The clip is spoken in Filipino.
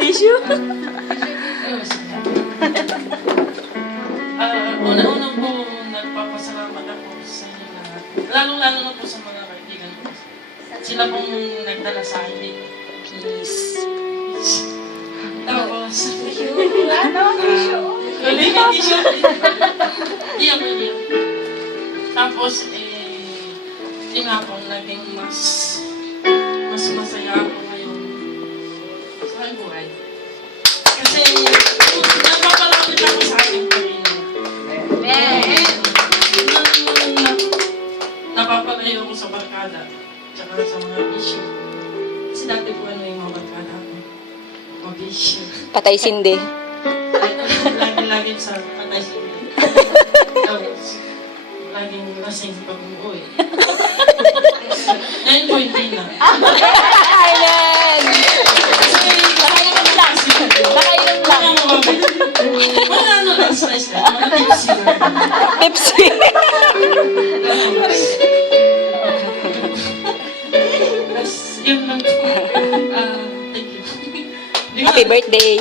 Tissue? Una-una po, nagpapasalamat ako sa inyo lahat. Lalo-lalo na po sa mga kaibigan ko. Sila pong nagdala sa akin dito. Peace. Tapos, Wala naman tissue. Galing yung tissue. Hindi ako iyak. Tapos, hindi nga po naging mas masaya ako ngayon sa aking buhay. Kasi, nagpapalapit ako sa aking Panginoon. Napapalayo ako sa barkada, tsaka sa mga bisyo. Kasi dati po yung mga barkada ako. Mga bisyo. Patay sindi. Lagi sa patay sila. Tapos, laging lasing pag umuwi. Ngayon po hindi na. Ayan! Nakainom lang. Nakainom lang. Mga ano lang sa isla. Mga tipsy lang. Tipsy. Tapos, yun lang po. Thank you. Happy birthday.